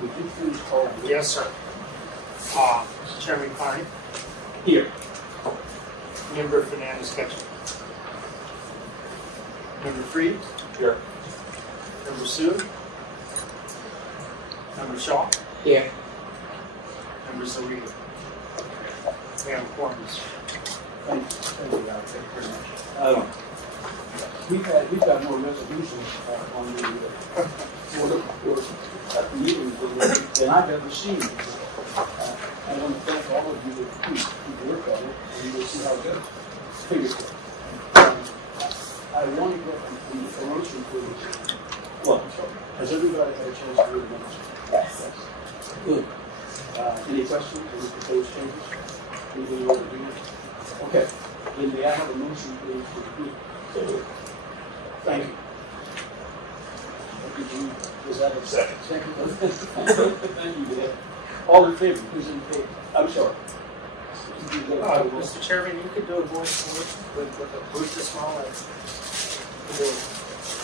Would you please call? Yes, sir. Chairman Carney, Here. Member Fernandez Ketchum. Member Freed, Here. Member Sue, Member Shaw, Here. Member Zarita. We have a quorum, Mr. Thank you, Al. Thank you very much. We've got more resolutions on the meeting than I've ever seen. I want to thank all of you who work on it, and we'll see how it goes. Fingers crossed. I want to get the motion, please. Well, has everybody had a chance to read the motion? Yes. Good. Any questions, any proposed changes? Anything you want to do? Okay. Then may I have a motion, please, to approve? Thank you. Was that a second? Second. Thank you, Dan. All in favor, please indicate. I'm sorry. Mr. Chairman, you could do a voice with a boost as small as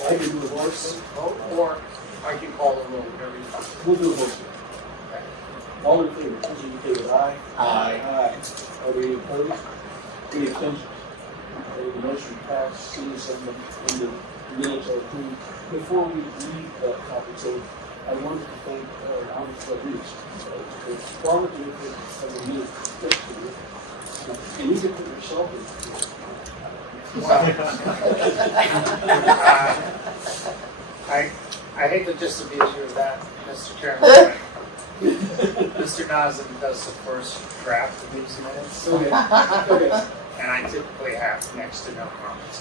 I can do a voice. or I can call the roll, whatever you want. We'll do a voice. All in favor, please indicate with aye. Aye. Are there any opposed? Any abstentions? Okay, the motion passed, seeing some in the minutes are approved. Before we leave that topic, so I wanted to thank Alex Rodriguez. The quality of the minutes. Can you get to yourself? I hate to disabuse you of that, Mr. Chairman. Mr. Nazem does the first draft of these minutes, Okay. and I typically have next to no comments.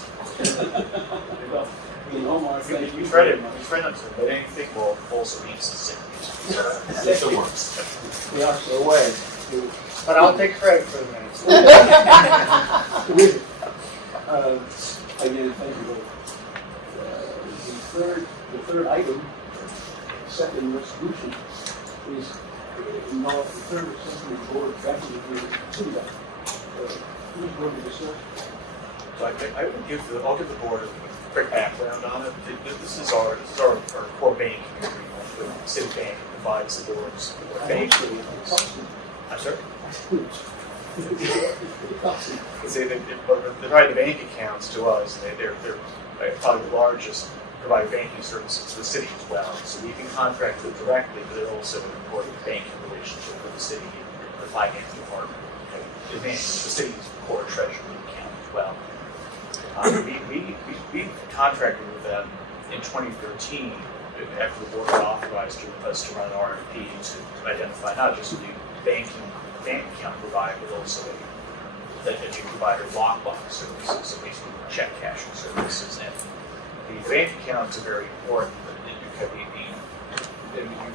Well, in Omar, thank you. We try not to, but anything will also be succinct. It still works. Yeah, so away. But I'll take credit for the minutes. Again, thank you. The third item, second resolution, is the third assessment board actually consider that. Who's going to discuss? So I would I'll give the board a quick background on it. This is our core banking agreement with Citibank provides the boards for bank. I'm sorry. They provide the bank accounts to us, and they're probably the largest provider banking services to the city as well. So we can contract with them directly, but they're also an important banking relationship with the city and the finance department. They manage the city's core treasury account as well. We contracted with them in 2013 after the board authorized us to run an RFP to identify not just a new bank account provider, but also a new provider of lockbox services, so basically check cashing services. And the bank accounts are very important because you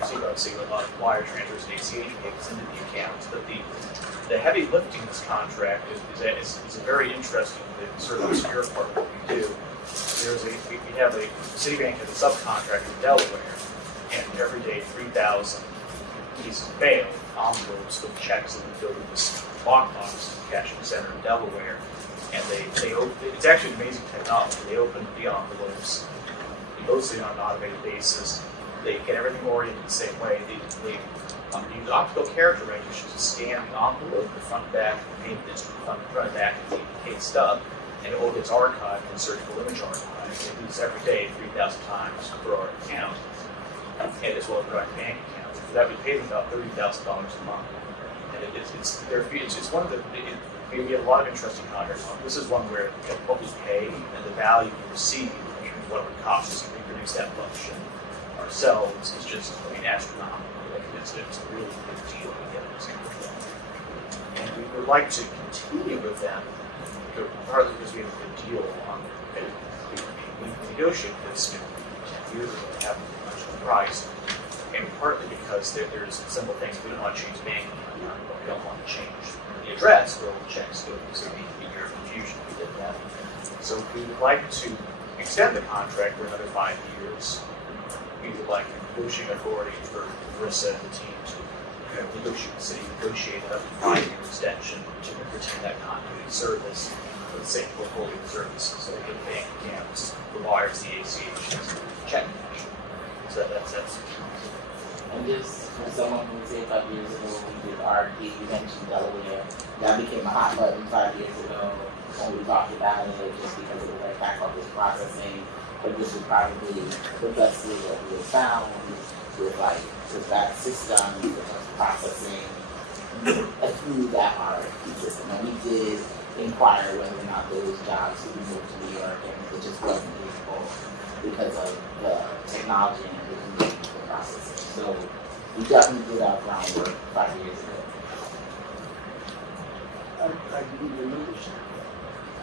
see obviously a lot of wire transfers and ACH payments into the accounts, but the heavy lifting in this contract is a very interesting, sort of obscure part of what we do. We have a Citibank has a subcontract in Delaware, and every day 3,000 pieces of mail, envelopes with checks that are filled in this lockbox cashing center in Delaware, and they open. It's actually amazing technology. They open the envelopes mostly on an automated basis. They get everything oriented the same way. They use optical character recognition to scan the envelope, the front and back, the payment history, the front and back, and the paid stub, and it all gets archived in surgical image archive. They do this every day 3,000 times for our account, and as well as for our bank account. For that, we pay them about $30,000 a month, and it's one of the. We have a lot of interesting contracts on. This is one where what we pay and the value we receive in terms of what it would cost us to reproduce that function ourselves is just astronomical. It's a really big deal to get this contract. And we would like to continue with them, partly because we have a good deal on it. We negotiate this in 10 years ago, haven't much of a price, and partly because there's simple things we don't want to change banking account, but we don't want to change the address where all the checks go, so we need to be your confusion. We did that. So we would like to extend the contract for another 5 years. We would like negotiating authority for Marissa and the team to negotiate a 5-year extension to retain that continuity service for the same portfolio of services. So we get bank accounts, the wires, the ACH, check cash. So that's And just for someone who say 5 years ago we did RP, you mentioned Delaware, that became a hot button 5 years ago when we talked about it just because of the way back office processing. But this was probably the best tool that we have found with that system, with us processing through that RFP system. And we did inquire whether or not those jobs would be moved to New York, and it just wasn't feasible because of the technology and everything for processing. So we definitely did our groundwork 5 years ago. I give you the numbers.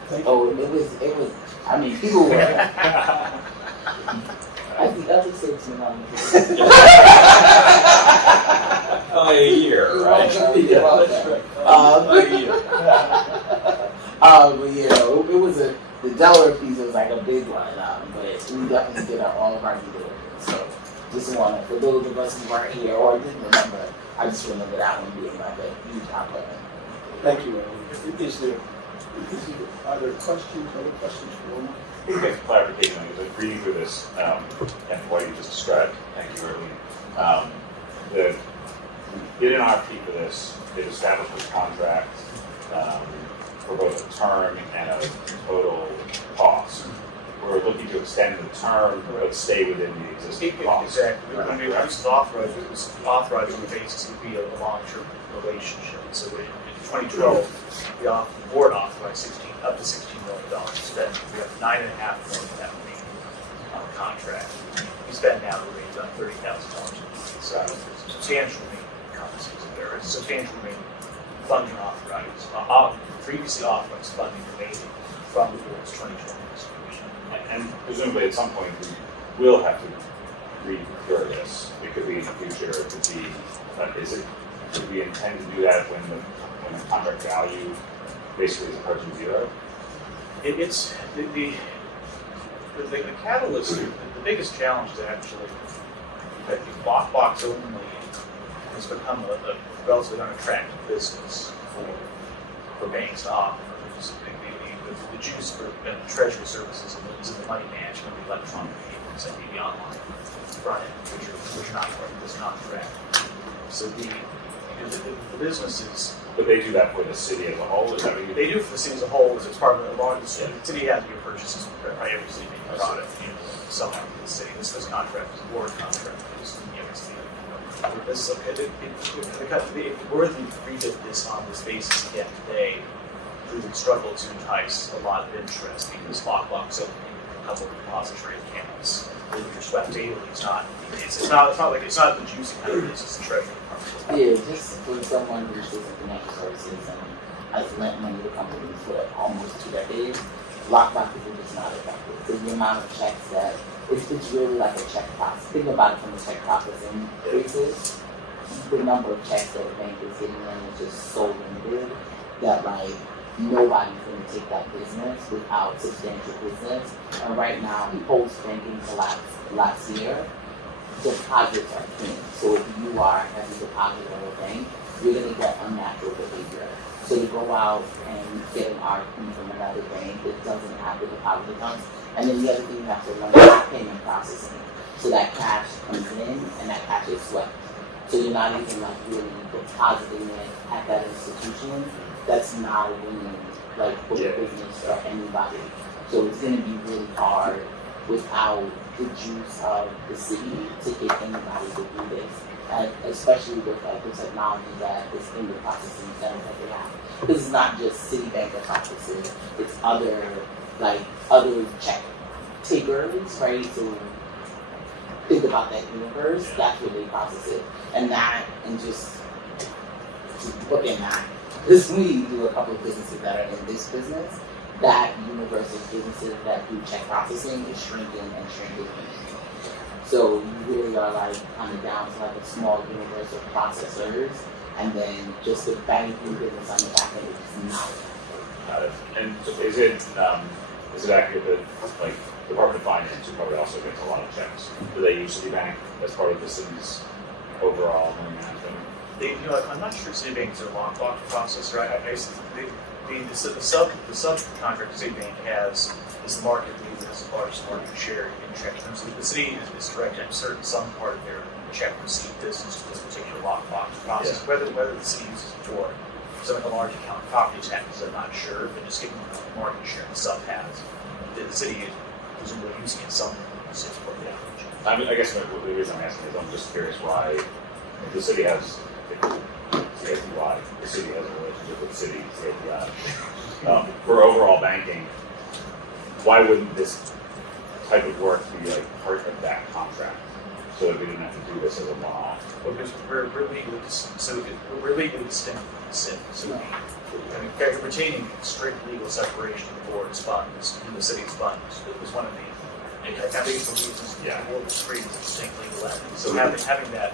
Thank you. Oh, it was, I mean, people were, I think that's a statement on the Only a year, right? Yeah, that's right. A year. But you know, it was the Delaware piece was like a big one, but we definitely did all of our due diligence. So just want to, for those of us who weren't here or didn't remember, I just remember that one being like a huge hot button. Thank you, Ellen. Are there questions, other questions for Omar? I think that's clarification. I was reading through this and what you just described. Thank you, Arlene. We did an RFP for this. It established this contract for both a term and a total cost. We're looking to extend the term but stay within the existing cost. Exactly. When it was authorized, it was authorized on the basis it would be a long-term relationship. So in 2012, the board authorized up to $16 million to spend. We have $9.5 million that remaining on the contract. We spend now the rate on $30,000. So substantial remaining conversations there. It's substantial remaining funding authorized, previously authorized funding remaining from the board's 2020 distribution. And presumably at some point we will have to re-procure this. It could be in the future, it could be, do we intend to do that when the contract value basically is approaching zero? It's the catalyst, the biggest challenge is actually that the lockbox only has become a relatively unattractive business for banks to offer. The juice for treasury services is in the money management, the electronic payments, and the online front end, which are not part of this contract. So the businesses. But they do that for the city as a whole? Is that what you They do it for the city as a whole, as part of the largest. The city has to do purchases for every city making product, somehow in the city. This contract is a board contract. It's worthy to revisit this on this basis again today. We would struggle to entice a lot of interest because lockbox opening a couple of depository accounts with your sweat daily is not. It's not the juicy kind of business. The treasury department. Yeah, just for someone who's just in financial services and has lent money to companies for almost 2 decades, lockbox is just not effective. Because the amount of checks that it's really like a check process. Think about it from a check processing basis. The number of checks that a bank is getting in is just so limited that like nobody's going to take that business without substantial business. And right now, post banking collapse last year, deposits are king. So if you are a heavy depositor of a bank, you're going to get unnatural behavior. So to go out and get an RFP from another bank that doesn't have the deposit accounts. And then the other thing you have to remember is payment processing. So that cash comes in and that cash is swept. So you're not even like really depositing it at that institution. That's not a winning like for the business or anybody. So it's going to be really hard without the juice of the city to get anybody to do this. And especially with like the technology that is in the processing center that they have. Because it's not just Citibank that processes, it's other check takers, right? So think about that universe, that's where they process it. And that, and just look at that. This we do a couple of businesses that are in this business. That universe of businesses that do check processing is shrinking and shrinking. So you really are like kind of down to like a small universe of processors, and then just the banking business on the back end is not. Got it. And is it accurate that like Department of Finance, who probably also gets a lot of checks, do they use Citibank as part of the city's overall money management? I'm not sure Citibank is a lockbox processor. The subcontract Citibank has is the market leader, has the largest market share in checking. So the city is directed at some part of their check receipt business to this particular lockbox process. Whether the city uses it for some of the large account property taxes, I'm not sure, but just given the market share the sub has, the city is presumably using it some for the average. I mean, I guess the reason I'm asking is I'm just curious why if the city has CITY, the city has a relationship with city CITI. For overall banking, why wouldn't this type of work be like part of that contract so that we didn't have to do this as a one-off? Because we're legally distinct from the city. So we're retaining strict legal separation of the board's funds and the city's funds. It was one of the reasons the board was created as distinct legal entities. So having that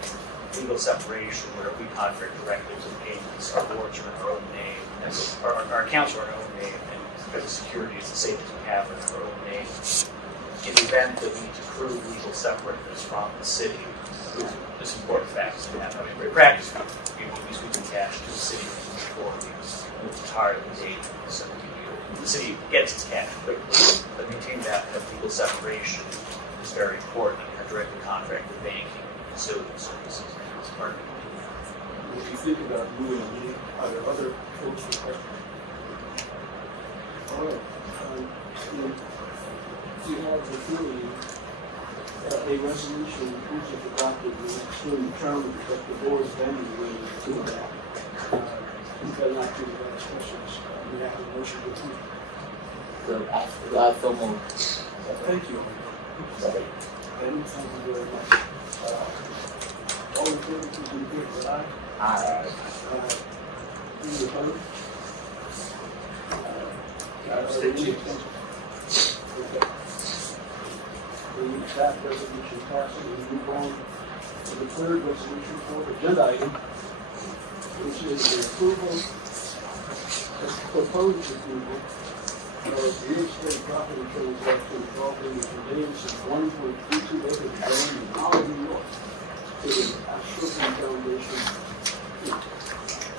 legal separation where we contract directives and payments, our boards are in our own name, and so our accounts are in our own name, and because the securities and savings we have are in our own name. In the event that we need to prove legal separateness from the city, it's important facts to have. I mean, in practice, we sweep cash to the city for these entirely dated. So the city gets its cash quickly, but maintaining that legal separation is very important. I directly contract with banking and custodial services. It's part of it. If you think about moving a meeting, are there other folks with questions? All right. You have before you a resolution which is adopted in the term that the board is then related to that. You better not do that questions. We have a motion to approve. So moved. Thank you. And thank you very much. All in favor, please indicate with aye. Aye. Any opposed? Okay. That resolution passes. We move on to the third resolution for agenda item, which is the approval, proposed approval of real estate property transaction involving the conveyance of 1.32 acres of land in Holland, New York, to the Ashokan Foundation.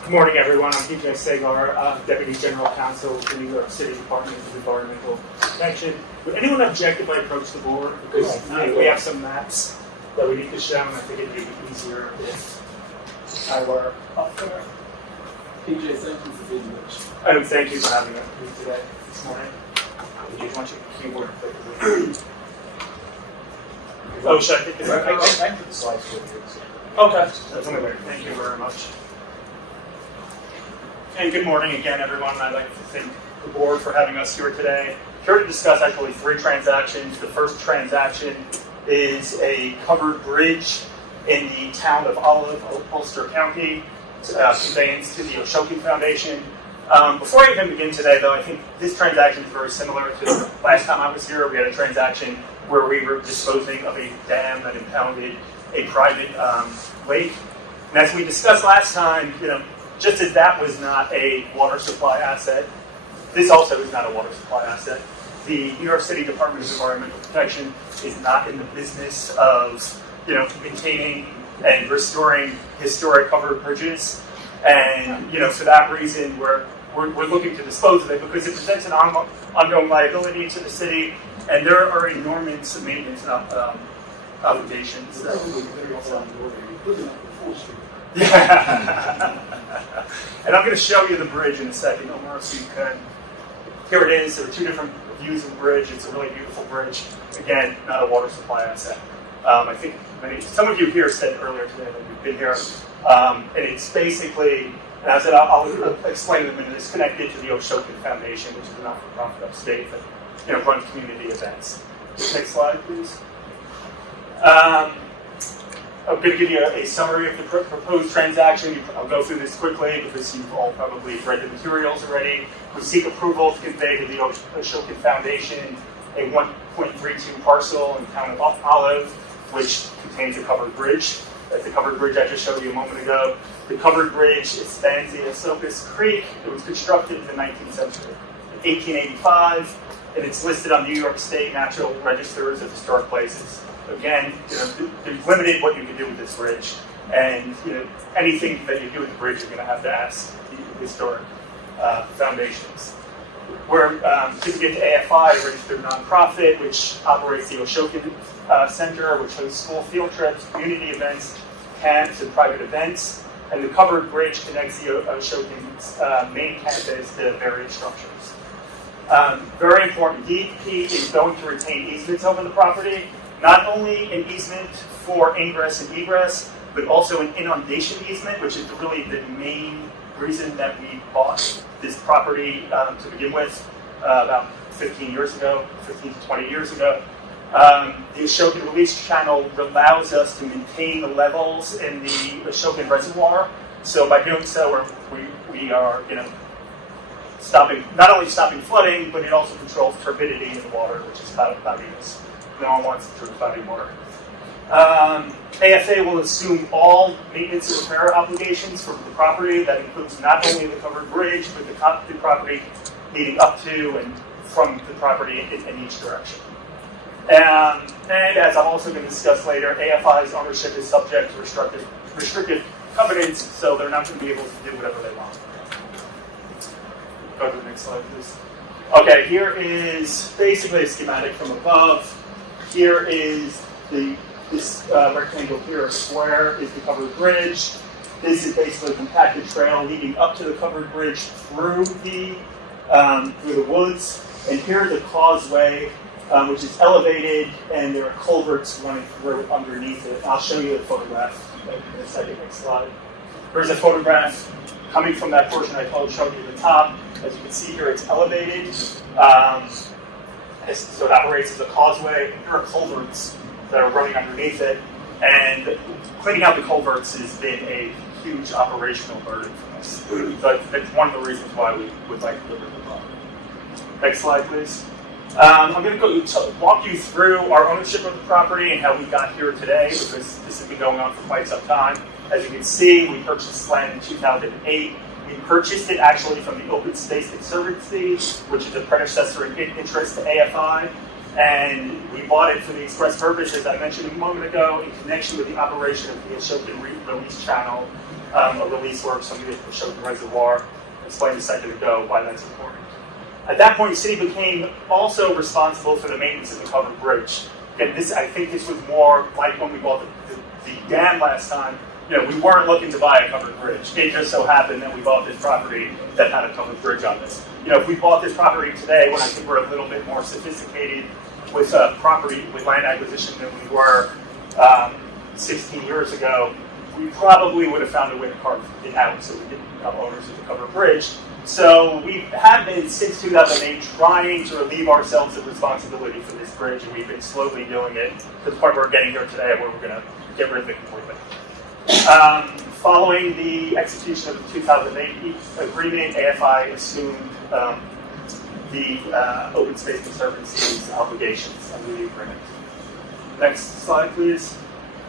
Good morning, everyone. I'm PJ Sagar, Deputy General Counsel of the New York City Department of Environmental Protection. Would anyone object if I approach the board? Because we have some maps that we need to show, and I think it'd be easier if I were up there. PJ, thank you for being with us. Oh, thank you for having me today, this morning. Do you want your keyboard to click? Oh, should I take this? Back to the slides for you. Okay, that's only there. Thank you very much. And good morning again, everyone. I'd like to thank the board for having us here today. Here to discuss actually 3 transactions. The first transaction is a covered bridge in the town of Olive, Ulster County, conveyance to the Ashokan Foundation. Before I even begin today, though, I think this transaction is very similar to the last time I was here. We had a transaction where we were disposing of a dam that impounded a private lake. And as we discussed last time, just as that was not a water supply asset, this also is not a water supply asset. The New York City Department of Environmental Protection is not in the business of, maintaining and restoring historic covered bridges. And, for that reason, we're looking to dispose of it because it presents an ongoing liability to the city, and there are enormous maintenance obligations. Yeah. And I'm going to show you the bridge in a second, Omar, so you can. Here it is. There are 2 different views of the bridge. It's a really beautiful bridge. Again, not a water supply asset. I think some of you here said earlier today that you've been here. And it's basically, and I said I'll explain in a minute, it's connected to the Ashokan Foundation, which is a not-for-profit upstate that runs community events. Next slide, please. I'm going to give you a summary of the proposed transaction. I'll go through this quickly because you've all probably read the materials already. We seek approval to convey to the Ashokan Foundation a 1.32 parcel in the town of Olive, which contains a covered bridge. That's the covered bridge I just showed you a moment ago. The covered bridge spans the Esopus Creek. It was constructed in the 1885, and it's listed on the New York State Natural Registers of Historic Places. Again, there's limited what you can do with this bridge, and anything that you do with the bridge, you're going to have to ask the historic foundations. We're contributed to AFI, a registered nonprofit, which operates the Ashokan Center, which hosts school field trips, community events, camps, and private events. And the covered bridge connects the Ashokan's main campus to various structures. Very important, DEP is going to retain easements over the property, not only an easement for ingress and egress, but also an inundation easement, which is really the main reason that we bought this property to begin with about 15 to 20 years ago. The Ashokan Release Channel allows us to maintain the levels in the Ashokan Reservoir. So by doing so, we are, not only stopping flooding, but it also controls turbidity in the water, which is fabulous. No one wants to drink cloudy water. AFA will assume all maintenance and repair obligations for the property. That includes not only the covered bridge, but the property leading up to and from the property in each direction. And as I'm also going to discuss later, AFI's ownership is subject to restrictive covenants, so they're not going to be able to do whatever they want. Go to the next slide, please. Okay, here is basically a schematic from above. Here is this rectangle here, a square, is the covered bridge. This is basically a compacted trail leading up to the covered bridge through the woods. And here is a causeway, which is elevated, and there are culverts running through underneath it. I'll show you the photograph in a second. Next slide. Here's a photograph coming from that portion I showed you at the top. As you can see here, it's elevated. So it operates as a causeway. And here are culverts that are running underneath it. And cleaning out the culverts has been a huge operational burden for us. But that's one of the reasons why we would like to live in the property. Next slide, please. I'm going to walk you through our ownership of the property and how we got here today, because this has been going on for quite some time. As you can see, we purchased this land in 2008. We purchased it actually from the Open Space Conservancy, which is a predecessor in interest to AFI. And we bought it for the express purpose, as I mentioned a moment ago, in connection with the operation of the Ashokan Release Channel, a release works on the Ashokan Reservoir. I explained a second ago why that's important. At that point, the city became also responsible for the maintenance of the covered bridge. And I think this was more like when we bought the dam last time. We weren't looking to buy a covered bridge. It just so happened that we bought this property that had a covered bridge on this. If we bought this property today, when I think we're a little bit more sophisticated with land acquisition than we were 16 years ago, we probably would have found a way to carve it out so we didn't become owners of the covered bridge. So we have been, since 2008, trying to relieve ourselves of responsibility for this bridge, and we've been slowly doing it to the point where we're getting here today where we're going to get rid of it completely. Following the execution of the 2008 agreement, AFI assumed the Open Space Conservancy's obligations under the agreement. Next slide, please.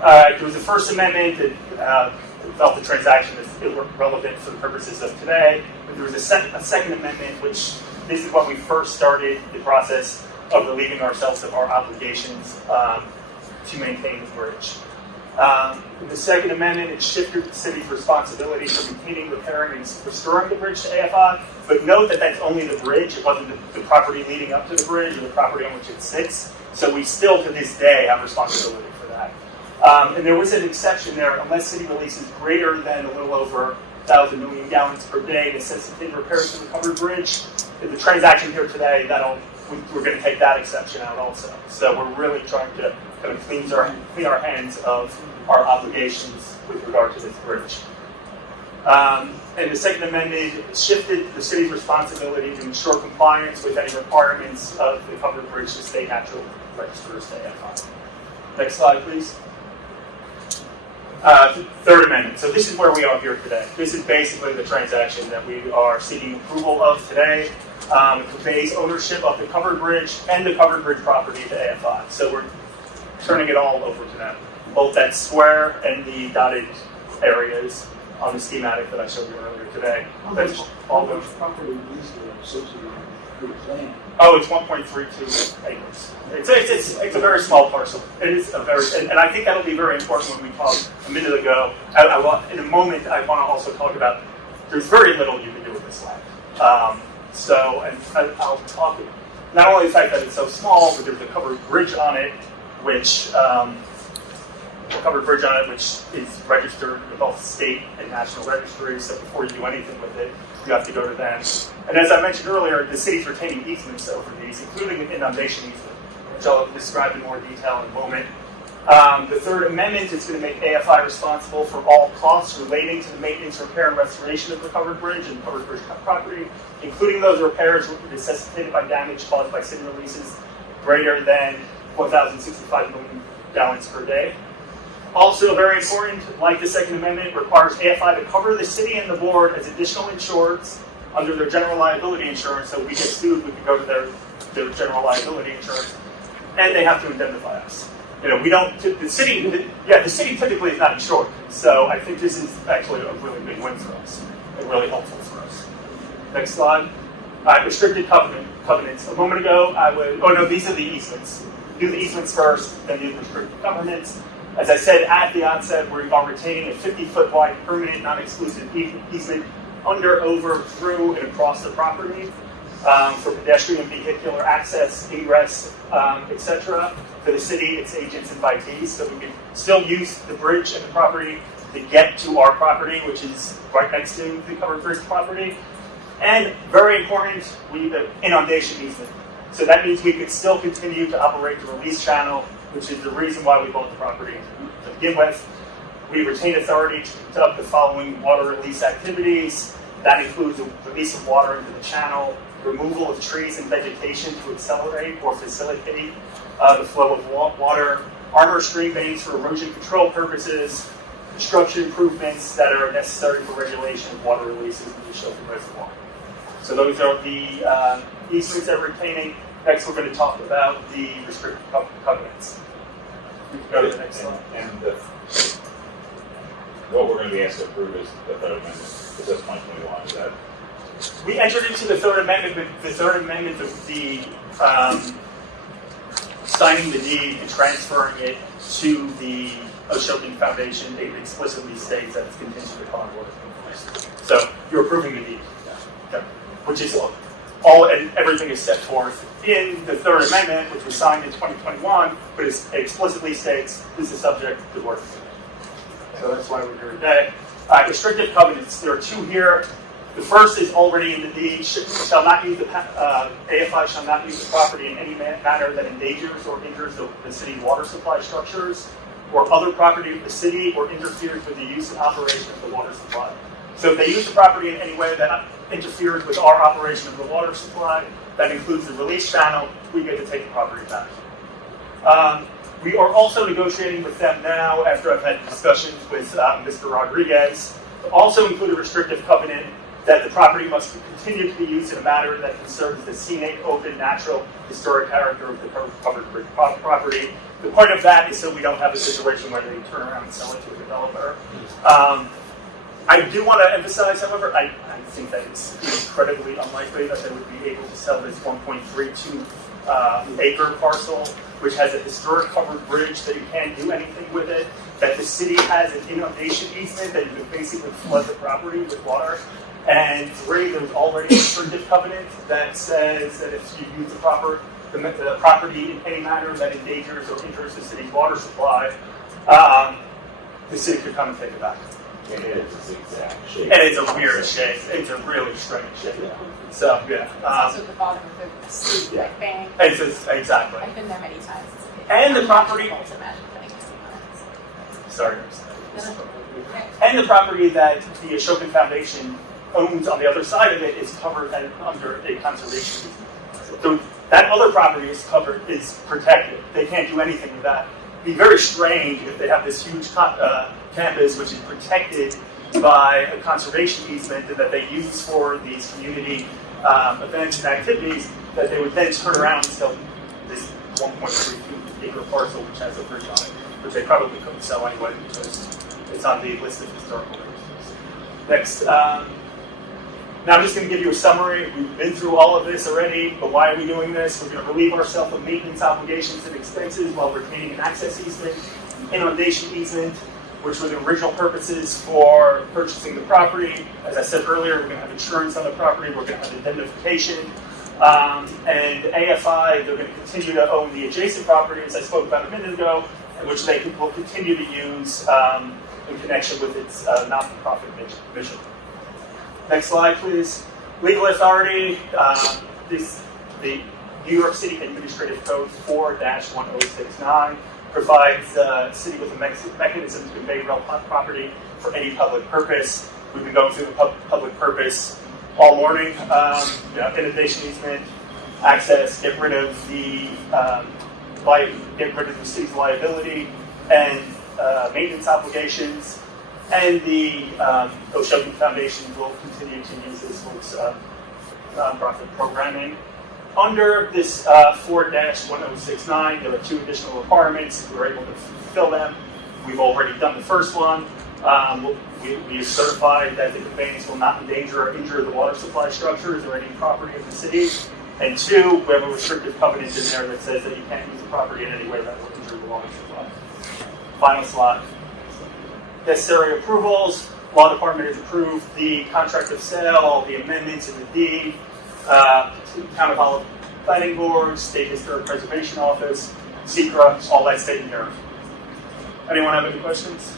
There was a First Amendment that felt the transaction is irrelevant for the purposes of today. But there was a Second Amendment, which this is when we first started the process of relieving ourselves of our obligations to maintain the bridge. The Second Amendment, it shifted the city's responsibility for maintaining, repairing, and restoring the bridge to AFI. But note that that's only the bridge. It wasn't the property leading up to the bridge or the property on which it sits. So we still, to this day, have responsibility for that. And there was an exception there. Unless city releases greater than a little over 1,000 million gallons per day necessitating repairs to the covered bridge, in the transaction here today, we're going to take that exception out also. So we're really trying to kind of clean our hands of our obligations with regard to this bridge. And the Second Amendment shifted the city's responsibility to ensure compliance with any requirements of the covered bridge to state natural registers to AFI. Next slide, please. Third Amendment. So this is where we are here today. This is basically the transaction that we are seeking approval of today. It conveys ownership of the covered bridge and the covered bridge property to AFI. So we're turning it all over to them. Both that square and the dotted areas on the schematic that I showed you earlier today. That's all those. Property is associated with land. Oh, it's 1.32 acres. It's a very small parcel. It is a very, and I think that'll be very important when we talked a minute ago. In a moment, I want to also talk about there's very little you can do with this land. So, and I'll talk, not only the fact that it's so small, but there's a covered bridge on it, which is registered with both state and national registries. So before you do anything with it, you have to go to them. And as I mentioned earlier, the city's retaining easements over these, including an inundation easement, which I'll describe in more detail in a moment. The third amendment is going to make AFI responsible for all costs relating to the maintenance, repair, and restoration of the covered bridge and covered bridge property, including those repairs necessitated by damage caused by city releases greater than 1,065 million gallons per day. Also very important, like the Second Amendment, requires AFI to cover the city and the board as additional insureds under their general liability insurance. So if we get sued, we can go to their general liability insurance, and they have to indemnify us. You know, we don't, the city typically is not insured. So I think this is actually a really big win for us and really helpful for us. Next slide. Restricted covenants. A moment ago, these are the easements. Do the easements first, then do the restricted covenants. As I said at the onset, we are retaining a 50-foot wide permanent non-exclusive easement under, over, through, and across the property for pedestrian vehicular access, ingress, etc. for the city, its agents, and invitees. So we can still use the bridge and the property to get to our property, which is right next to the covered bridge property. And very important, we have inundation easement. So that means we could still continue to operate the release channel, which is the reason why we bought the property to begin with. We retain authority to conduct the following water release activities. That includes the release of water into the channel, removal of trees and vegetation to accelerate or facilitate the flow of water, armor stream banks for erosion control purposes, construction improvements that are necessary for regulation of water releases in the Ashoka Reservoir. So those are the easements that we're retaining. Next, we're going to talk about the restricted covenants. We can go to the next slide. And what we're going to be asked to approve is the third amendment. It says 2021. Is that? We entered into the third amendment, but the third amendment of the signing the deed and transferring it to the Ashokan Foundation, it explicitly states that it's contingent upon order. So you're approving the deed, which is all and everything is set forth in the third amendment, which was signed in 2021, but it explicitly states this is subject to work. So that's why we're here today. Restrictive covenants. There are two here. The first is already in the deed. Shall not use AFI shall not use the property in any manner that endangers or injures the city's water supply structures or other property of the city or interferes with the use and operation of the water supply. So if they use the property in any way that interferes with our operation of the water supply, that includes the release channel, we get to take the property back. We are also negotiating with them now, after I've had discussions with Mr. Rodriguez, to also include a restrictive covenant that the property must continue to be used in a manner that conserves the scenic, open, natural, historic character of the covered bridge property. The point of that is so we don't have a situation where they turn around and sell it to a developer. I do want to emphasize, however, I think that it's incredibly unlikely that they would be able to sell this 1.32 acre parcel, which has a historic covered bridge that you can't do anything with it, that the city has an inundation easement that you could basically flood the property with water. And three, there's already a restrictive covenant that says that if you use the property in any manner that endangers or injures the city's water supply, the city could come and take it back. And it is a zigzag shape. And it's a weird shape. It's a really strange shape. Yeah. So, yeah. It's also at the bottom of the steep, Yeah. like bang. It's just, exactly. I've been there many times. And the property- It's difficult to imagine putting it on. Sorry. And the property that the Ashokan Foundation owns on the other side of it is covered under a conservation easement. So that other property is covered, is protected. They can't do anything with that. It'd be very strange if they have this huge campus which is protected by a conservation easement that they use for these community events and activities, that they would then turn around and sell this 1.32 acre parcel which has a bridge on it, which they probably couldn't sell anyway because it's on the list of historical reasons. Next. Now I'm just going to give you a summary. We've been through all of this already, but why are we doing this? We're going to relieve ourselves of maintenance obligations and expenses while retaining an access easement, inundation easement, which were the original purposes for purchasing the property. As I said earlier, we're going to have insurance on the property, we're going to have indemnification. And AFI, they're going to continue to own the adjacent properties I spoke about a minute ago, which they will continue to use in connection with its not-for-profit mission. Next slide, please. Legal authority. The New York City Administrative Code 4-1069 provides the city with a mechanism to convey real property for any public purpose. We've been going through the public purpose all morning. Inundation easement, access, get rid of the city's liability and maintenance obligations, and the Oshogu Foundation will continue to use this folks' nonprofit programming. Under this 4-1069, there are 2 additional requirements. We were able to fulfill them. We've already done the first one. We have certified that the conveyance will not endanger or injure the water supply structures or any property of the city. And 2, we have a restrictive covenant in there that says that you can't use the property in any way that will injure the water supply. Final slide. Necessary approvals. Law Department has approved the contract of sale, the amendments in the deed, Town of Olive Planning Board, State Historic Preservation Office, SECRA, all that's taken care of. Anyone have any questions?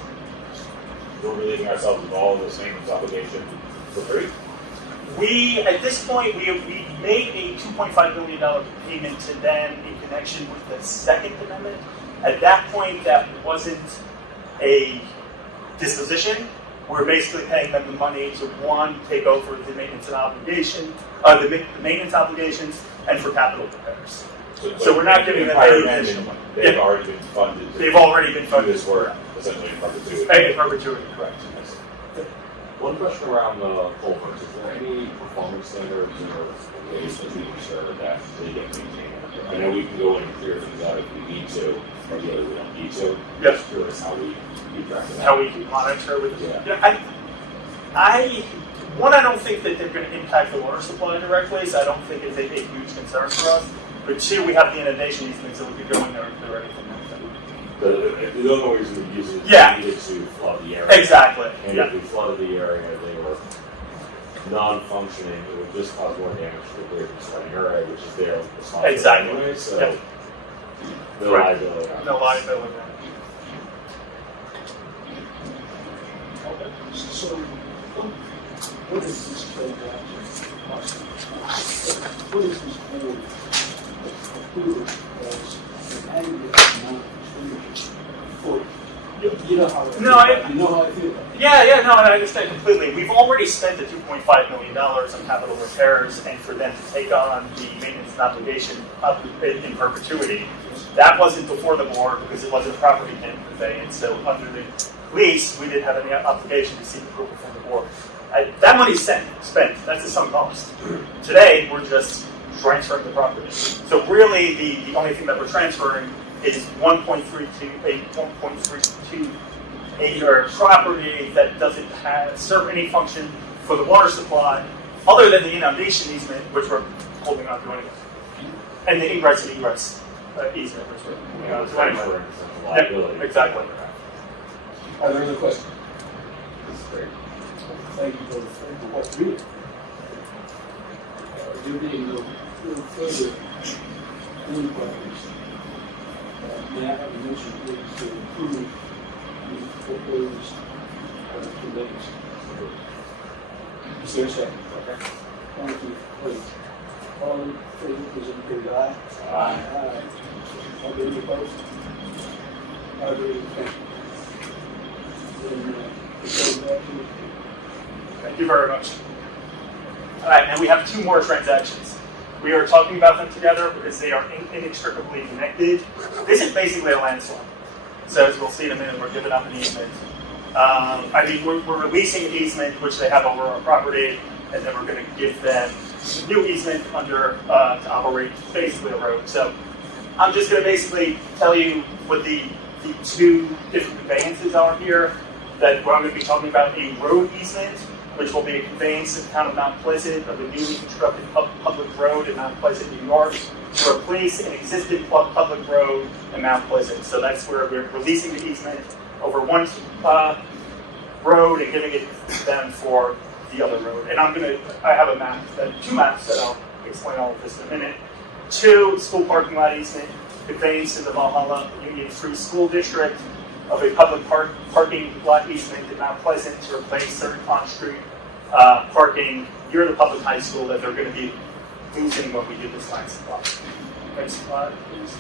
We're relieving ourselves of all this maintenance obligation for free? At this point, we made a $2.5 million payment to them in connection with the Second Amendment. At that point, that wasn't a disposition. We're basically paying them the money to, 1, take over the maintenance and obligation, the maintenance obligations, and for capital repairs. So we're not giving them any additional money. They've already been funded. They've already been Do funded. this work essentially in perpetuity. In perpetuity, correct. One question around the culverts. Is there any performance standards or ways that we ensure that they get maintained? I know we can go in and clear things out if we need to, or the other we don't need to. Yes. Just curious how we keep track of that. How we can monitor with Yeah. I don't think that they're going to impact the water supply directly, so I don't think it's a huge concern for us. But 2, we have the inundation easement, so we could go in there and clear anything. The other ways we use it Yeah. needed to flood the area. Exactly. And Yeah. if we flooded the area, they were non-functioning, it would just cause more damage to the bridge and surrounding area, which is their responsibility Exactly. anyway, so Yep. no Correct. liability on No this. liability. So, what is this transaction cost? What is this board approved as an aggregate amount of expenditure for? You know how I feel. No, You know how I feel. Yeah, no, I understand completely. We've already spent the $2.5 million on capital repairs, and for them to take on the maintenance obligation in perpetuity. That wasn't before the board because it wasn't a property conveyance, so under the lease, we didn't have any obligation to seek approval from the board. That money's spent. That's a sunk cost. Today, we're just transferring the property. So really, the only thing that we're transferring is 1.32 acre property that doesn't serve any function for the water supply, other than the inundation easement, which we're holding on to anyway, and the ingress and egress easement, which we're holding on to anyway. Transferring some liability. Yep, exactly. Are there other questions? That's great. Thank you for what you do. There being no further inquiries, may I have a motion please to approve the proposed conveyance? Is there a second? Okay. Thank you, please. All in favor, please indicate aye. Aye. Are there any opposed? Are there any abstentions? Then, Thank you very much. All right, and we have 2 more transactions. We are talking about them together because they are inextricably connected. This is basically a land swap. So as we'll see in a minute, we're giving up an easement. We're releasing an easement which they have over our property, and then we're going to give them a new easement to operate basically a road. So I'm just going to basically tell you what the 2 different conveyances are here. That what I'm going to be talking about a road easement, which will be a conveyance of the town of Mount Pleasant of a newly constructed public road in Mount Pleasant, New York, to replace an existing public road in Mount Pleasant. So that's where we're releasing the easement. over one road and giving it to them for the other road. And I have a map, two maps that I'll explain all of this in a minute. 2, school parking lot easement, conveyance in the Valhalla Union Free School District of a public parking lot easement in Mount Pleasant to replace certain on-street parking near the public high school that they're going to be losing when we do this line supply. Next slide, please.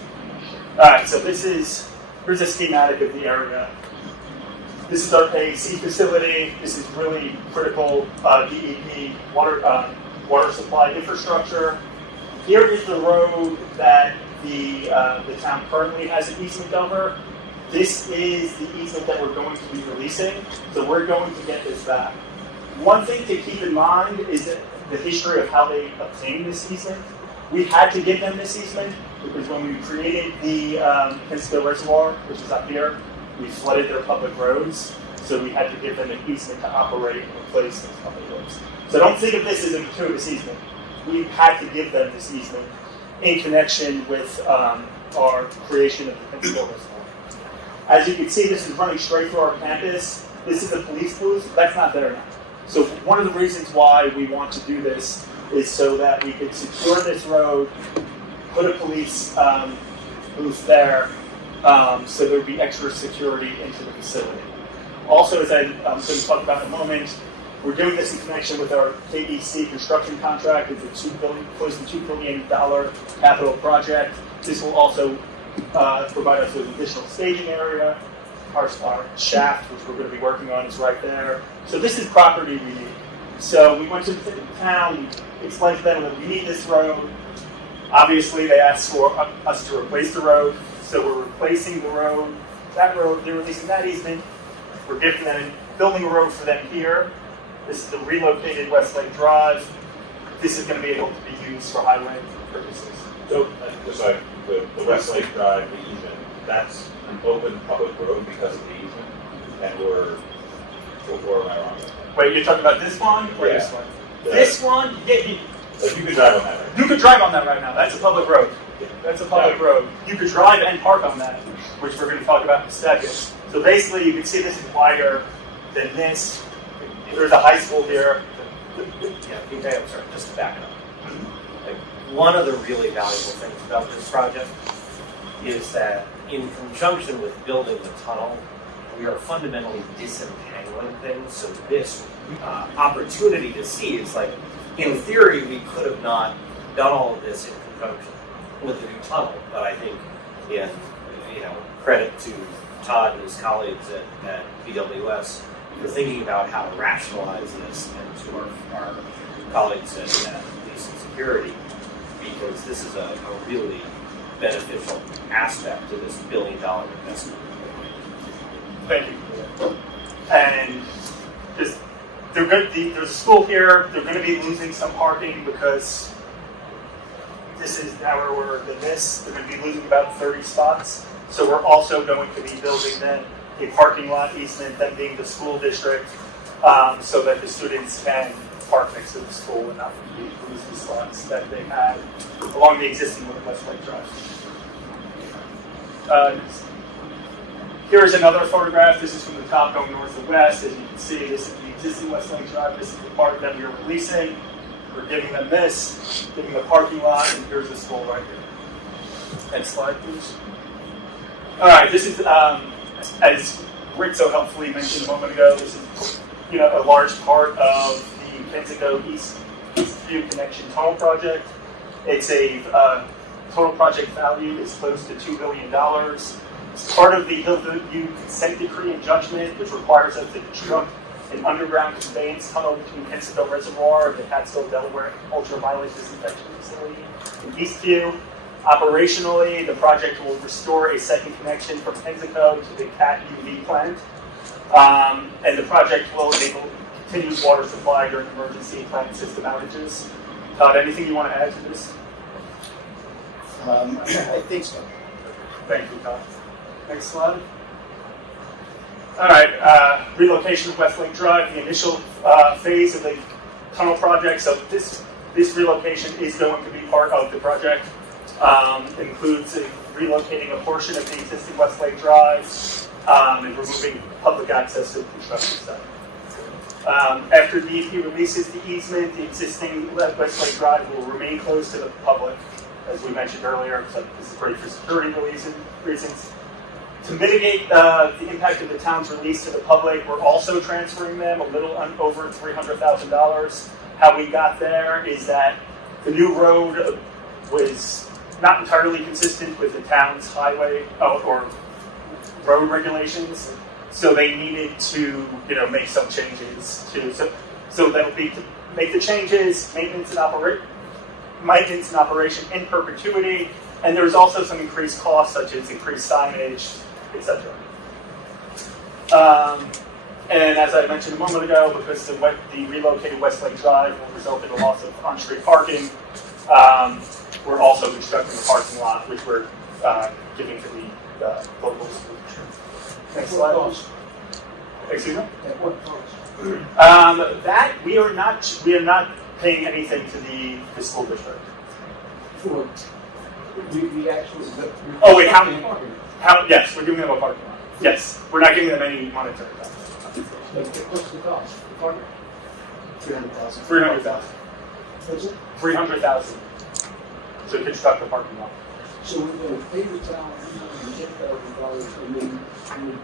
All right, so here's a schematic of the area. This is our AEC facility. This is really critical DEP water supply infrastructure. Here is the road that the town currently has an easement over. This is the easement that we're going to be releasing, so we're going to get this back. One thing to keep in mind is that the history of how they obtained this easement. We had to give them this easement because when we created the Pensacola Reservoir, which is up here, we flooded their public roads, so we had to give them an easement to operate and replace those public roads. So don't think of this as a gratuitous easement. We had to give them this easement in connection with our creation of the Pensacola Reservoir. As you can see, this is running straight through our campus. This is a police booth. That's not there now. So one of the reasons why we want to do this is so that we could secure this road, put a police booth there, so there would be extra security into the facility. Also, as I'm going to talk about in a moment, we're doing this in connection with our KEC construction contract. It's a close to $2 billion capital project. This will also provide us with additional staging area. Our shaft, which we're going to be working on, is right there. So this is property we need. So we went to the town, explained to them that we need this road. Obviously, they asked for us to replace the road. So we're replacing the road, that road, they're releasing that easement. We're giving them, building a road for them here. This is the relocated Westlake Drive. This is going to be able to be used for highway purposes. So, just like the Westlake Drive, the easement, that's an open public road because of the easement, and or am I wrong? Wait, you're talking about this one or Yeah. this one? Yeah. This one, Like you could drive on that, right? you could drive on that right now. That's a public road. That's a public road. You could drive and park on that, which we're going to talk about in a second. So basically, you can see this is wider than this. There's a high school here. Yeah, okay, I'm sorry, just to back up. Like, one of the really valuable things about this project is that in conjunction with building the tunnel, we are fundamentally disentangling things. So this opportunity to see is like, in theory, we could have not done all of this in conjunction with the new tunnel, but I think in, credit to Todd and his colleagues at BWS, we're thinking about how to rationalize this, and to our colleagues at Police and Security, because this is a really beneficial aspect to this $1 billion investment. Thank you. And there's a school here. They're going to be losing some parking because this is narrower than this. They're going to be losing about 30 spots. So we're also going to be building then a parking lot easement, that being the school district, so that the students can park next to the school and not lose the spots that they had along the existing Westlake Drive. Here's another photograph. This is from the top going north and west. As you can see, this is the existing Westlake Drive. This is the part that we are releasing. We're giving them this, giving the parking lot, and here's the school right here. Next slide, please. All right, this is, as Rick so helpfully mentioned a moment ago, this is a large part of the Pensacola Eastview Connection Tunnel Project. It's a total project value is close to $2 billion. It's part of the Hillview Consent Decree and Judgment, which requires us to construct an underground conveyance tunnel between Pensacola Reservoir and the Catskill, Delaware Ultraviolet Disinfection Facility in Eastview. Operationally, the project will restore a second connection from Pensacola to the CAT UV plant, and the project will enable continued water supply during emergency plant system outages. Todd, anything you want to add to this? I think so. Thank you, Todd. Next slide. All right, relocation of Westlake Drive, the initial phase of the tunnel project. So this relocation is going to be part of the project. Includes relocating a portion of the existing Westlake Drive, and removing public access to the construction site. After DEP releases the easement, the existing Westlake Drive will remain closed to the public, as we mentioned earlier, so this is great for security reasons. To mitigate the impact of the town's release to the public, we're also transferring them a little over $300,000. How we got there is that the new road was not entirely consistent with the town's highway or road regulations, so they needed to, make some changes to. So that would be to make the changes, maintenance and operation in perpetuity, and there's also some increased costs such as increased signage, etc. And as I mentioned a moment ago, because the relocated Westlake Drive will result in the loss of on-street parking, we're also constructing a parking lot, which we're giving to the local school district. Next slide. Excuse me? At what cost? That we are not paying anything to the school district. For the actual. Oh, wait, yes, we're giving them a parking lot. Yes, we're not giving them any monetary value. What's the cost? The parking? $300,000. $300,000. What's it? $300,000 to construct a parking lot. So we're going to pay the town $110,000 and then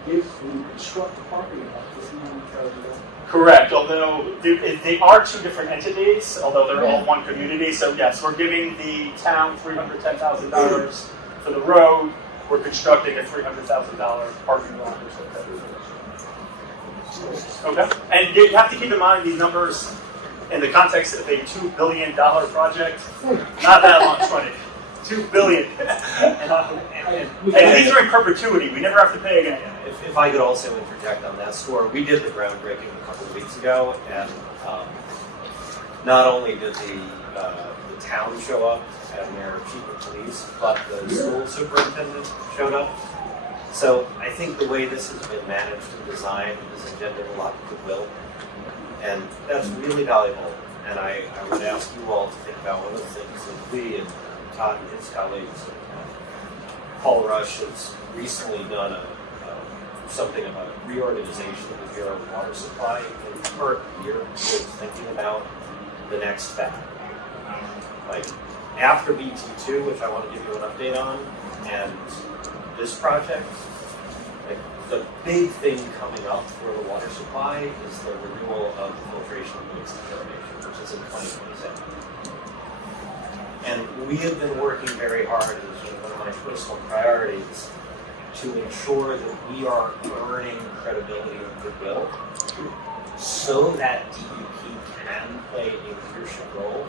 we construct the parking lot for $300,000. Correct, although they are two different entities, although they're all one community. So yes, we're giving the town $310,000 for the road. We're constructing a $300,000 parking lot. Okay, and you have to keep in mind these numbers in the context of a $2 billion project. Not that much money. $2 billion. And these are in perpetuity. We never have to pay again. If I could also interject on that score, we did the groundbreaking a couple of weeks ago, and not only did the town show up and their chief of police, but the school superintendent showed up. So I think the way this has been managed and designed has engendered a lot of goodwill, and that's really valuable. And I would ask you all to think about one of the things that we and Todd and his colleagues, Paul Rush has recently done something about reorganization of the Bureau of Water Supply. And for a year, was thinking about the next step. Like after BT2, which I want to give you an update on, and this project, like the big thing coming up for the water supply is the renewal of the filtration and mixed determination, which is in 2027. And we have been working very hard as one of my personal priorities to ensure that we are earning credibility and goodwill so that DEP can play a leadership role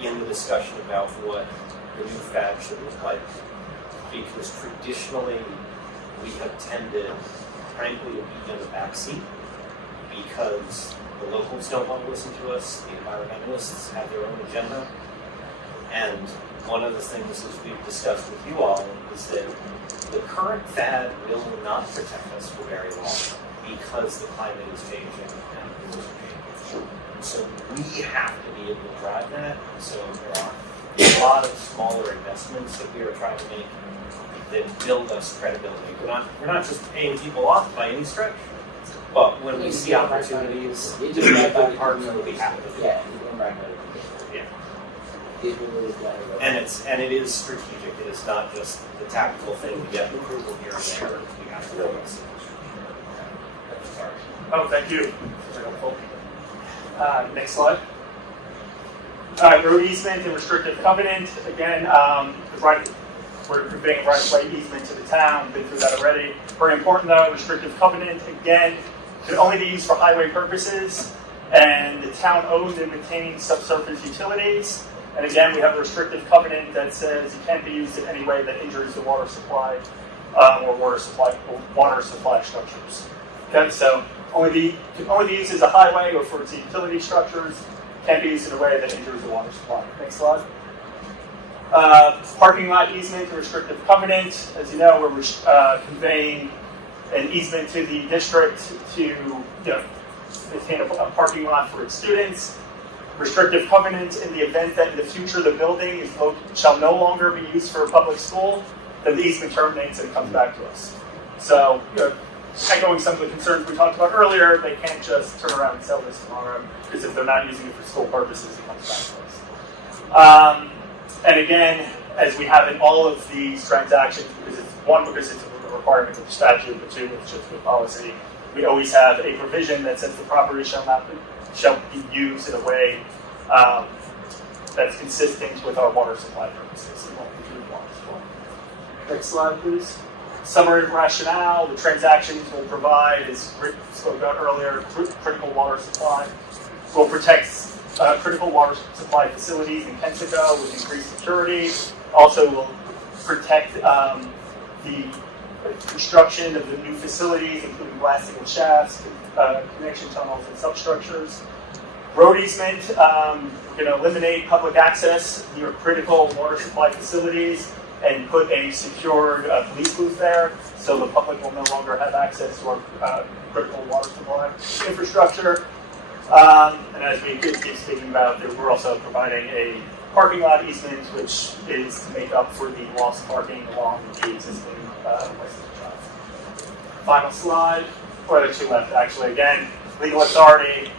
in the discussion about what the new fab should look like. Because traditionally, we have tended, frankly, to be in the backseat because the locals don't want to listen to us, the environmentalists have their own agenda. And one of the things, as we've discussed with you all, is that the current fad will not protect us for very long because the climate is changing and rules are changing. So we have to be able to drive that. So there are a lot of smaller investments that we are trying to make that build us credibility. We're not just paying people off by any stretch, but when we see opportunities to be a good partner, we have to do it. Yeah, you're right. And it is strategic. It is not just the tactical thing to get approval here and there. We have to really see. Sorry. Oh, thank you. Very helpful. Next slide. All right, road easement and restrictive covenant. Again, we're conveying right-of-way easement to the town. We've been through that already. Very important though, restrictive covenant, again, can only be used for highway purposes, and the town owns and maintains subsurface utilities. And again, we have a restrictive covenant that says it can't be used in any way that injures the water supply or water supply structures. Okay, so can only be used as a highway or for its utility structures. Can't be used in a way that injures the water supply. Next slide. Parking lot easement and restrictive covenant. As you know, we're conveying an easement to the district to maintain a parking lot for its students. Restrictive covenant in the event that in the future the building shall no longer be used for a public school, then the easement terminates and it comes back to us. So echoing some of the concerns we talked about earlier, they can't just turn around and sell this tomorrow, because if they're not using it for school purposes, it comes back to us. And again, as we have in all of these transactions, because it's a requirement of the statute, but two, it's just good policy, we always have a provision that says the property shall be used in a way that's consistent with our water supply purposes. And what we do water supply. Next slide, please. Summary of rationale. The transactions will provide, as Rick spoke about earlier, critical water supply. Will protect critical water supply facilities in Kensico with increased security. Also will protect the construction of the new facilities, including blasting of shafts, connection tunnels, and substructures. Road easement, we're going to eliminate public access near critical water supply facilities and put a secured police booth there, so the public will no longer have access to our critical water supply infrastructure. And as we keep speaking about, we're also providing a parking lot easement, which is to make up for the lost parking along the existing Western Drive. Final slide, or the two left actually. Again, legal authority,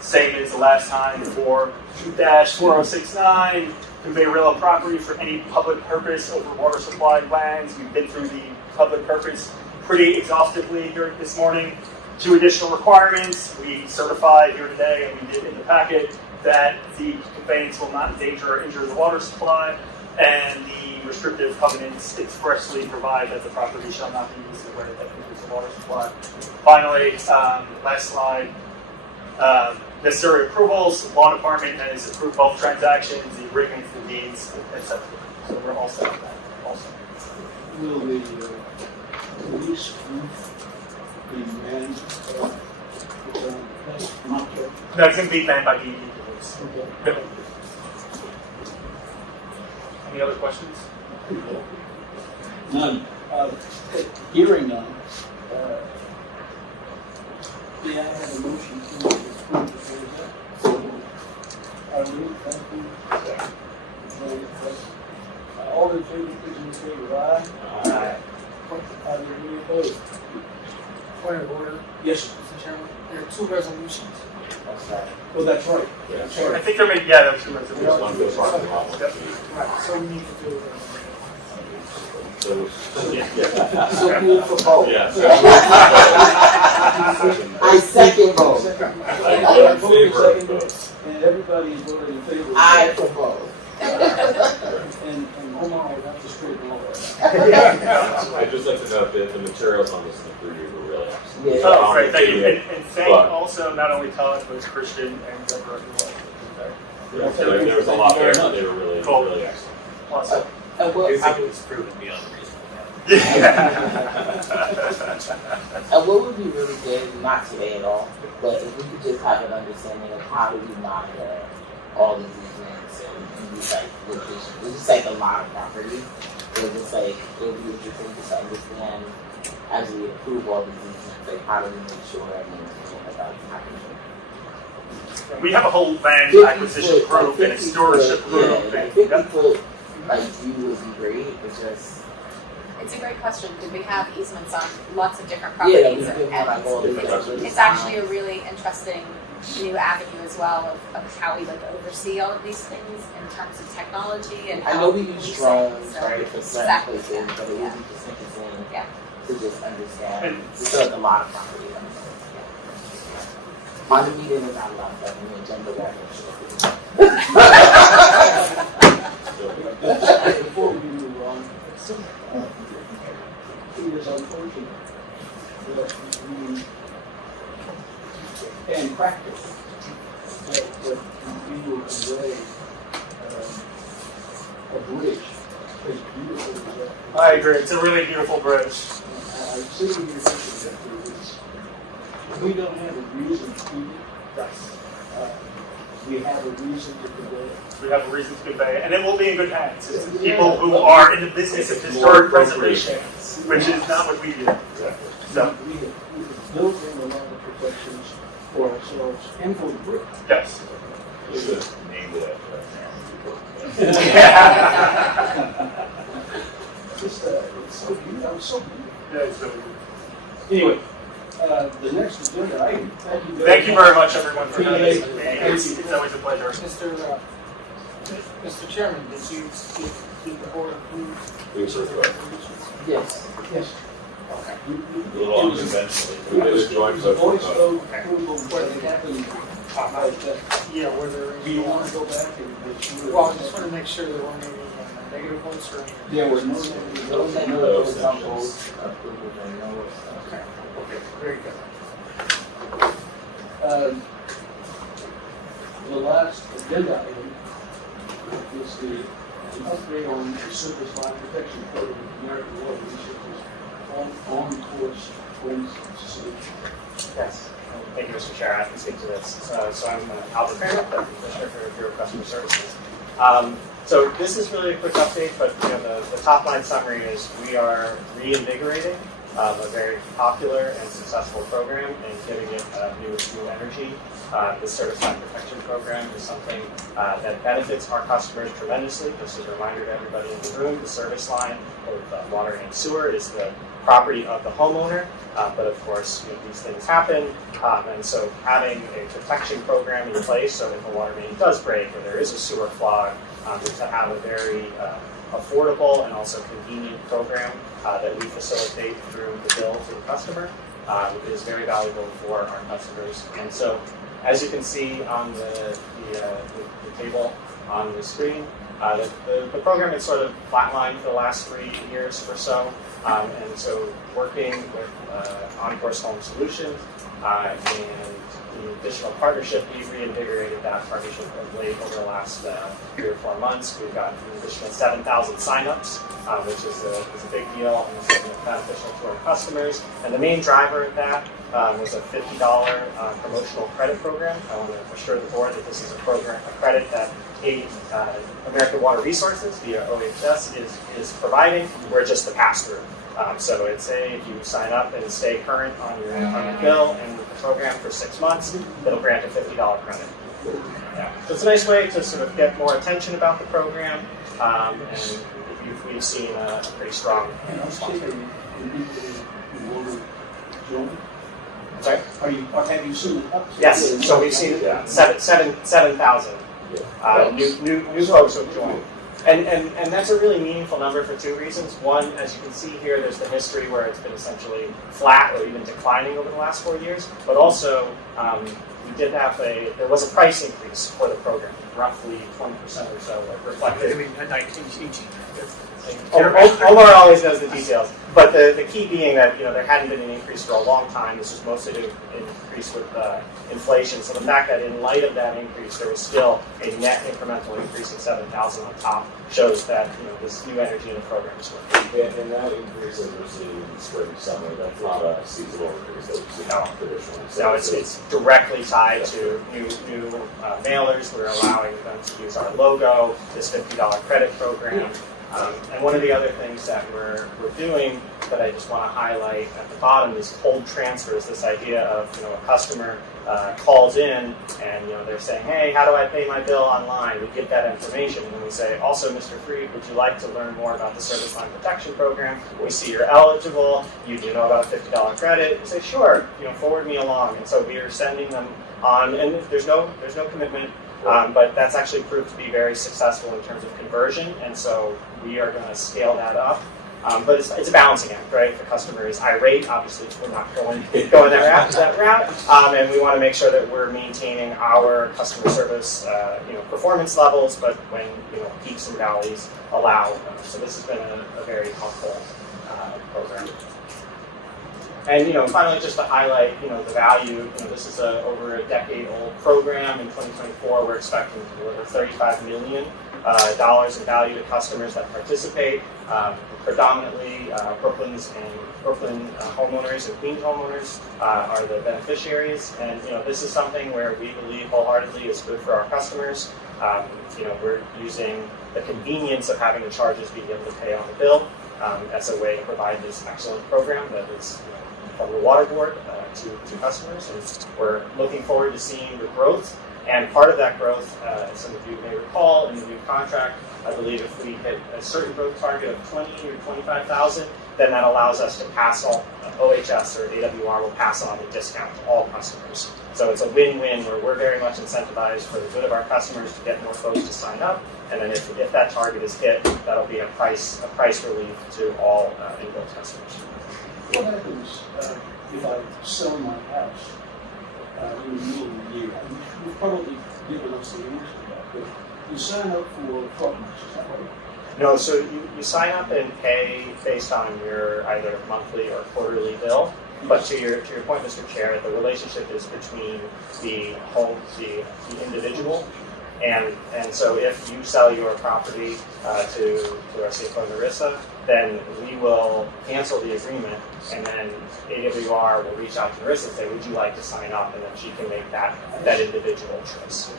same as the last time for 2-4069, convey real property for any public purpose over water supply lands. We've been through the public purpose pretty exhaustively here this morning. 2 additional requirements. We certified here today, and we did in the packet, that the conveyance will not endanger or injure the water supply, and the restrictive covenants expressly provide that the property shall not be used in a way that injures the water supply. Finally, last slide. Necessary approvals. Law department has approved both transactions, the agreements, the deeds, etc. So we're all set with that. Also, Will the police be manned? Not yet. no, it's going to be manned by DEP police. Okay. Yep. Any other questions? None. Hearing none. May I have a motion to approve the transaction? I move, thank you. All in favor, please indicate with aye. Aye. Are there any opposed? Point of order, Yes. Mr. Chairman. There are 2 resolutions. Oh, that's right. Yeah. I think there may, yeah, that's two There's resolutions. one for the parking lot. Yep. Right, so we need to do it. So, So good for both. yeah. I second both. I'm in favor of both. And everybody is voting in favor. I for both. And Omar would have to straighten all that. I'd just like to note that the materials on this in the preview were really excellent. Yeah. Oh, great, thank you. And thank But- also not only Todd, but Christian and Deborah who Yeah, so there was a lot there, but they were really, Cool. really excellent. Awesome. And what, Basically, it's proven beyond reasonable doubt. Yeah. and what would be really good, not today at all, but if we could just have an understanding of how do we monitor all these easements and these like locations. It's just like a lot of property. So it's just like it would be interesting just to understand as we approve all these easements, like how do we make sure and maintain that that's happening. We have a whole land 50 acquisition foot, group and a 50 stewardship foot, group. Yeah, like and- 50 yep. foot like view would be great. It's just It's a great question, because we have easements on lots of different yeah, we properties, could have like all and these like, it's actually a really interesting new avenue as well of how we like oversee all of these things in terms of technology and I how know we we use use drones, it, so- right, for certain Exactly, places, yeah, but it yeah. would be just interesting Yeah. to just understand. And- It's like a lot of property. On the meeting is not a lot of stuff, and the agenda Before we move on, it is unfortunate that we can practice that we will convey a bridge as beautiful as that. I agree. It's a really beautiful bridge. I'm sitting here thinking that we don't have a reason to do it. We have a reason to convey it. We have a reason to convey it, and it will be in good hands. It's people who are in the business of historic preservation, which is not what we do. So, We have built in a lot of protections for ourselves and for the bridge. yes. We should have named it Just, it's so beautiful. It's so beautiful. Yeah, so Anyway, The next agenda item. Thank you very much, everyone, for coming. Thank It's always a pleasure. Mr. Chairman, did you keep the board approved? We sort of, Yes. Yes. Okay. a little unconventionally, we did a joint The vote. voice vote approval, what happened, Yeah, were there? do you want to go back and make sure? Well, I just want to make sure there weren't any negative votes or any. There were no. Those that know those on both approvals and no. Okay, okay, very good. The last agenda item is the upgrade on the surface line protection program with American Water Resources on course winds solution. Yes. Thank you, Mr. Chair. I can speak to this. So I'm Albert Farrell, Commissioner for Bureau of Customer Services. So this is really a quick update, but the top line summary is we are reinvigorating a very popular and successful program and giving it new energy. The Service Line Protection Program is something that benefits our customers tremendously. Just as a reminder to everybody in the room, the service line, both water and sewer, is the property of the homeowner. But of course, these things happen, and so having a protection program in place so if a water main does break or there is a sewer clog, to have a very affordable and also convenient program that we facilitate through the bill to the customer is very valuable for our customers. And so, as you can see on the table on the screen, the program has sort of flatlined for the last 3 years or so. And so working with On-Course Home Solutions and the additional partnership, we've reinvigorated that partnership of late over the last 3 or 4 months. We've got an additional 7,000 signups, which is a big deal and something that's beneficial to our customers. And the main driver of that was a $50 promotional credit program. I want to assure the board that this is a credit that American Water Resources via OHS is providing. We're just the pass-through. So it's if you sign up and stay current on your bill and with the program for 6 months, it'll grant a $50 credit. Yeah. So it's a nice way to sort of get more attention about the program, and we've seen a pretty strong response. Sorry? Have you seen it up? Yes. So we've seen 7,000 new folks who have joined. And that's a really meaningful number for 2 reasons. One, as you can see here, there's the history where it's been essentially flat or even declining over the last 4 years. But also, there was a price increase for the program, roughly 20% or so, reflected. I mean, 19 Omar always knows the details. But the key being that there hadn't been an increase for a long time. This was mostly to increase with inflation. So the fact that in light of that increase, there was still a net incremental increase of 7,000 on top shows that this new energy in the program is working. Yeah, and that increase that we're seeing in spring, summer, that's not a seasonal increase that we've seen traditionally. So it's directly tied to new mailers. We're allowing them to use our logo, this $50 credit program. And one of the other things that we're doing that I just want to highlight at the bottom is cold transfers. This idea of a customer calls in and they're saying, hey, how do I pay my bill online? We get that information and then we say, also, Mr. Freed, would you like to learn more about the Service Line Protection Program? We see you're eligible. You do know about a $50 credit. We say, sure, forward me along. And so we are sending them on, and there's no commitment. But that's actually proved to be very successful in terms of conversion, and so we are going to scale that up. But it's a balancing act, right? If the customer is irate, obviously we're not going that route, and we want to make sure that we're maintaining our customer service, performance levels, but when peaks and valleys allow. So this has been a very helpful program. And finally, just to highlight the value. This is over a decade-old program. In 2024, we're expecting to deliver $35 million in value to customers that participate. Predominantly, Brooklyn homeowners and Queens homeowners are the beneficiaries. And this is something where we believe wholeheartedly is good for our customers. We're using the convenience of having the charges being able to pay on the bill as a way to provide this excellent program that is from the Water Board to customers, and we're looking forward to seeing the growth. And part of that growth, as some of you may recall, in the new contract, I believe if we hit a certain growth target of 20 or 25,000, then that allows us to pass on, OHS or AWR will pass on a discount to all customers. So it's a win-win where we're very much incentivized for the good of our customers to get more folks to sign up, and then if that target is hit, that'll be a price relief to all in-built customers. What happens if I sell my house in the middle of the year? You've probably given us the answer to that, but you sign up for 12 months, is that right? No, so you sign up and pay based on your either monthly or quarterly bill. But to your point, Mr. Chair, the relationship is between the individual, and so if you sell your property to our CFO Marissa, then we will cancel the agreement, and then AWR will reach out to Marissa and say, would you like to sign up, and then she can make that individual choice.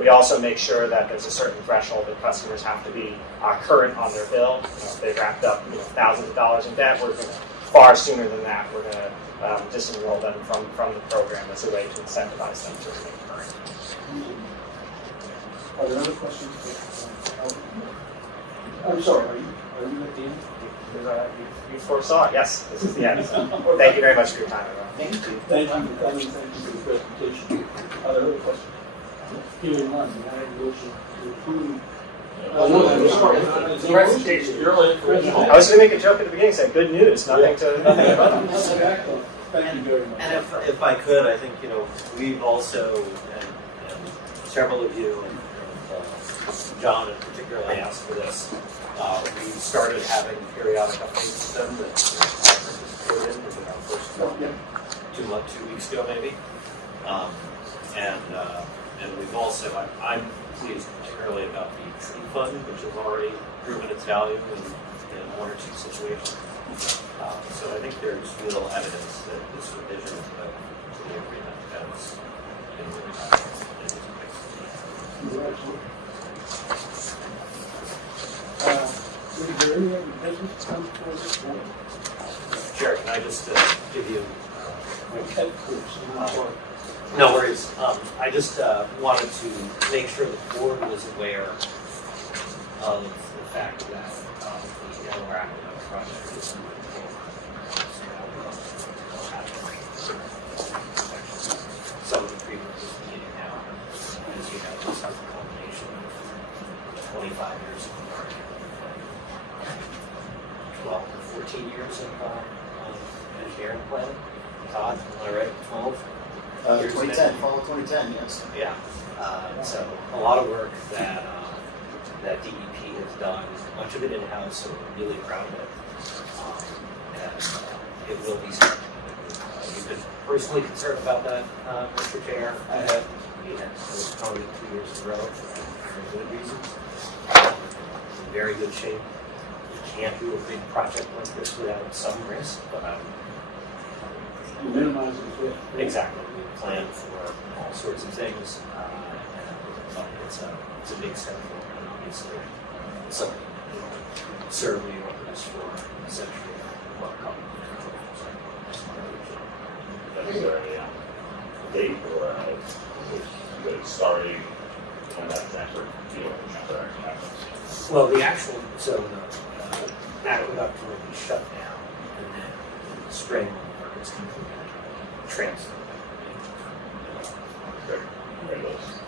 We also make sure that there's a certain threshold that customers have to be current on their bill. If they've racked up thousands of dollars in debt, we're going to far sooner than that. We're going to disenroll them from the program as a way to incentivize them to remain current. Are there other questions? I'm sorry, are you at the end? You foresaw it. Yes, this is the end. Thank you very much for your time, everyone. Thank you. Thank you for coming, thank you for the presentation. Are there other questions? Hearing none, may I have a motion to approve? Presentation, you're late for I was going to make a joke at the beginning saying, good news, nothing but. Thank you very much. And if I could, I think, we've also, and several of you, and John in particular asked for this, we started having periodic updates to them that participated in our first one, 2 weeks ago maybe. And we've also, I'm pleased particularly about the tree fund, which has already proven its value in one or two situations. So I think there's real evidence that this revision of the agreement has been really Congratulations. Is there any other business to come before this board? Chair, can I just give you Okay, please. no worries. I just wanted to make sure the board was aware of the fact that the Delaware Aqueduct project is moving forward. Some of the previous meeting now, as you know, this has a combination of 25 years of work, 12 to 14 years of engineering plan. Todd, am I right? 12? 2010, fall of 2010, yes. Yeah. So a lot of work that DEP has done, much of it in-house, so we're really proud of it. And it will be started. You've been personally concerned about that, Mr. Chair. I have. It was probably 2 years in a row for very good reasons. In very good shape. You can't do a big project like this without some risk, but You minimize the risk. exactly. We plan for all sorts of things, and it's a big step forward, and obviously something serve New Yorkers for essentially what company. Is there a date or is it starting when that transfer transaction happens? Well, the actual, so the aqueduct will be shut down, and then in the spring, when the work is completed, transfer. Great. Congratulations.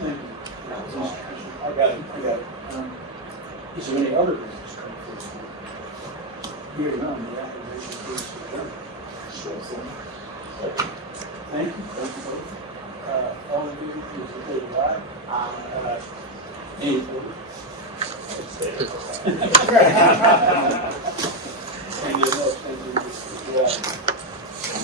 Thank you. I got it. Is there any other business coming forward? Hearing none, the application is adjourned. Thank you both. All of you, please say aye. Any opposed? And you know,